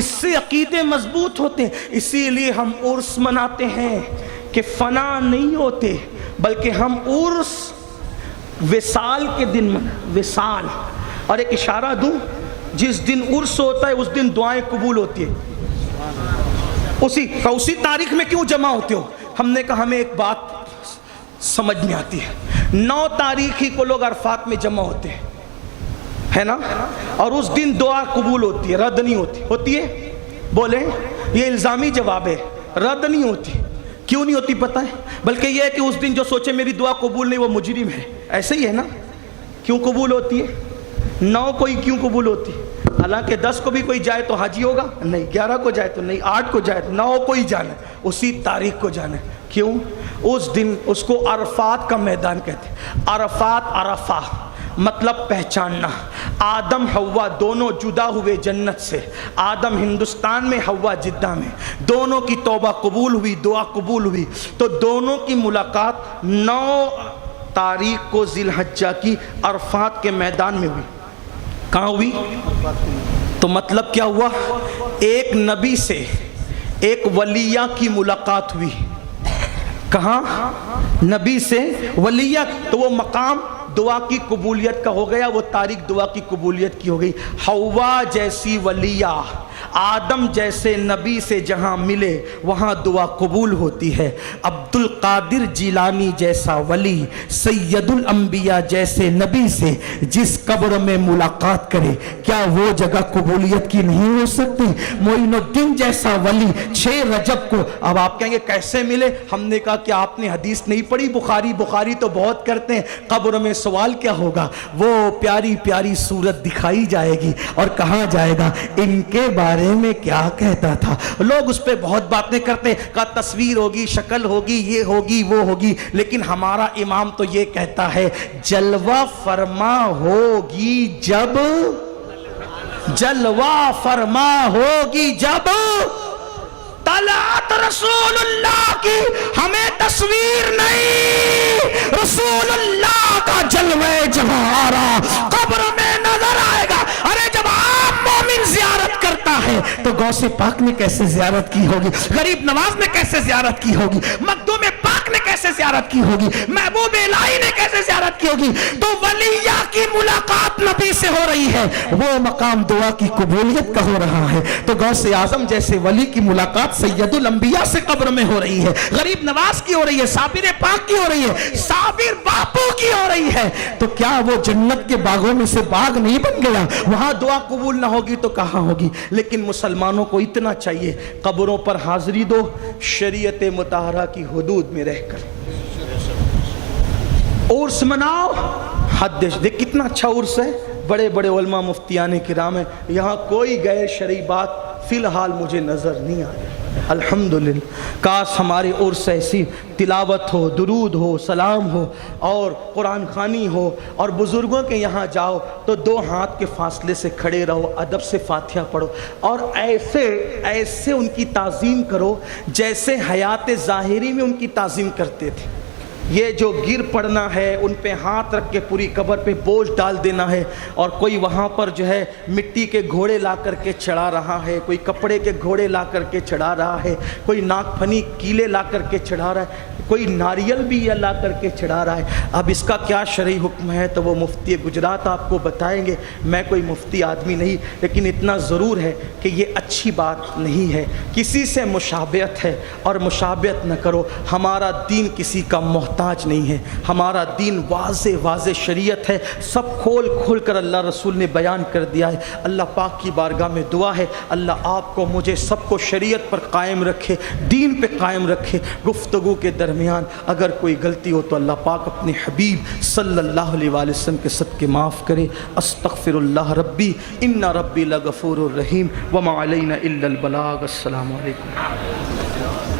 اس سے عقیدے مضبوط ہوتے ہیں. اسی لیے ہم عرس مناتے ہیں کہ فنا نہیں ہوتے، بلکہ ہم عرس وصال کے دن وصال. اور ایک اشارہ دوں، جس دن عرس ہوتا ہے اس دن دعائیں قبول ہوتی ہیں. اسی تاریخ میں کیوں جمع ہوتے ہو؟ ہم نے کہا ہمیں ایک بات سمجھ میں آتی ہے. 9 تاریخ ہی کو لوگ عرفات میں جمع ہوتے ہیں، ہے نا؟ اور اس دن دعا قبول ہوتی ہے، رد نہیں ہوتی. ہوتی ہے؟ بولیں. یہ الزامی جواب ہے، رد نہیں ہوتی. کیوں نہیں ہوتی پتہ ہے؟ بلکہ یہ ہے کہ اس دن جو سوچے میری دعا قبول نہیں وہ مجرم ہے. ایسے ہی ہے نا؟ کیوں قبول ہوتی ہے؟ 9 کو ہی کیوں قبول ہوتی ہے؟ حالانکہ 10 کو بھی کوئی جائے تو حاجی ہوگا نہیں، 11 کو جائے تو نہیں، 8 کو جائے تو 9 کو ہی جانا ہے، اسی تاریخ کو جانا ہے. کیوں؟ اس دن اس کو عرفات کا میدان کہتے ہیں. عرفات، عرفہ مطلب پہچاننا. آدم حوا دونوں جدا ہوئے جنت سے. آدم ہندوستان میں، حوا جدہ میں. دونوں کی توبہ قبول ہوئی، دعا قبول ہوئی. تو دونوں کی ملاقات 9 تاریخ کو ذی الحجہ کی عرفات کے میدان میں ہوئی. کہاں ہوئی؟ تو مطلب کیا ہوا؟ ایک نبی سے ایک ولیہ کی ملاقات ہوئی. کہاں؟ نبی سے ولیہ. تو وہ مقام دعا کی قبولیت کا ہو گیا، وہ تاریخ دعا کی قبولیت کی ہو گئی. حوا جیسی ولیہ، آدم جیسے نبی سے جہاں ملے وہاں دعا قبول ہوتی ہے. عبد القادر جیلانی جیسا ولی سید الانبیاء جیسے نبی سے جس قبر میں ملاقات کرے، کیا وہ جگہ قبولیت کی نہیں ہو سکتی؟ معین الدین جیسا ولی 6 رجب کو. اب آپ کہیں گے کیسے ملے؟ ہم نے کہا کہ آپ نے حدیث نہیں پڑھی بخاری تو بہت کرتے ہیں. قبر میں سوال کیا ہوگا؟ وہ پیاری پیاری صورت دکھائی جائے گی اور کہا جائے گا ان کے بارے میں کیا کہتا تھا. لوگ اس پہ بہت باتیں کرتے ہیں، کہا تصویر ہوگی، شکل ہوگی، یہ ہوگی، وہ ہوگی. لیکن ہمارا امام تو یہ کہتا ہے جلوہ فرما ہوگی جب، جلوہ فرما ہوگی جب طلعت رسول اللہ کی. ہمیں تصویر نہیں، رسول اللہ کا جلوہ جوہرا قبر میں نظر آئے گا. ارے جب عام مومن زیارت کرتا ہے تو غوث پاک نے کیسے زیارت کی ہوگی؟ غریب نواز نے کیسے زیارت کی ہوگی؟ مخدوم پاک نے کیسے زیارت کی ہوگی؟ محبوب الہی نے کیسے زیارت کی ہوگی؟ تو ولیہ کی ملاقات نبی سے ہو رہی ہے، وہ مقام دعا کی قبولیت کا ہو رہا ہے. تو غوث اعظم جیسے ولی کی ملاقات سید الانبیاء سے قبر میں ہو رہی ہے، غریب نواز کی ہو رہی ہے، صابر پاک کی ہو رہی ہے، صابر باپو کی ہو رہی ہے. تو کیا وہ جنت کے باغوں میں سے باغ نہیں بن گیا؟ وہاں دعا قبول نہ ہوگی تو کہاں ہوگی؟ لیکن مسلمانوں کو اتنا چاہیے، قبروں پر حاضری دو شریعت مطہرہ کی حدود میں رہ کر. عرس مناؤ، حد دیکھ کتنا اچھا عرس ہے. بڑے بڑے علماء مفتیان کرام ہیں، یہاں کوئی غیر شرعی بات فی الحال مجھے نظر نہیں آ رہی. الحمدللہ. کاش ہمارے عرس ایسی تلاوت ہو، درود ہو، سلام ہو اور قرآن خوانی ہو. اور بزرگوں کے یہاں جاؤ تو 2 ہاتھ کے فاصلے سے کھڑے رہو، ادب سے فاتحہ پڑھو اور ایسے ان کی تعظیم کرو جیسے حیات ظاہری میں ان کی تعظیم کرتے تھے. یہ جو گر پڑنا ہے، ان پہ ہاتھ رکھ کے پوری قبر پہ بوجھ ڈال دینا ہے، اور کوئی وہاں پر جو ہے مٹی کے گھوڑے لا کر کے چڑھا رہا ہے، کوئی کپڑے کے گھوڑے لا کر کے چڑھا رہا ہے، کوئی ناک پھنی کیلے لا کر کے چڑھا رہا ہے، کوئی ناریل بھی یہ لا کر کے چڑھا رہا ہے. اب اس کا کیا شرعی حکم ہے تو وہ مفتی گجرات آپ کو بتائیں گے. میں کوئی مفتی آدمی نہیں، لیکن اتنا ضرور ہے کہ یہ اچھی بات نہیں ہے. کسی سے مشابہت ہے اور مشابہت نہ کرو. ہمارا دین کسی کا محتاج نہیں ہے، ہمارا دین واضح شریعت ہے، سب کھول کر اللہ رسول نے بیان کر دیا ہے. اللہ پاک کی بارگاہ میں دعا ہے اللہ آپ کو مجھے سب کو شریعت پر قائم رکھے، دین پہ قائم رکھے. گفتگو کے درمیان اگر کوئی غلطی ہو تو اللہ پاک اپنے حبیب صلی اللہ علیہ وآلہ وسلم کے صدقے معاف کرے. استغفر اللہ ربی ان ربی لغفور الرحیم وما علینا الا البلاغ. السلام علیکم.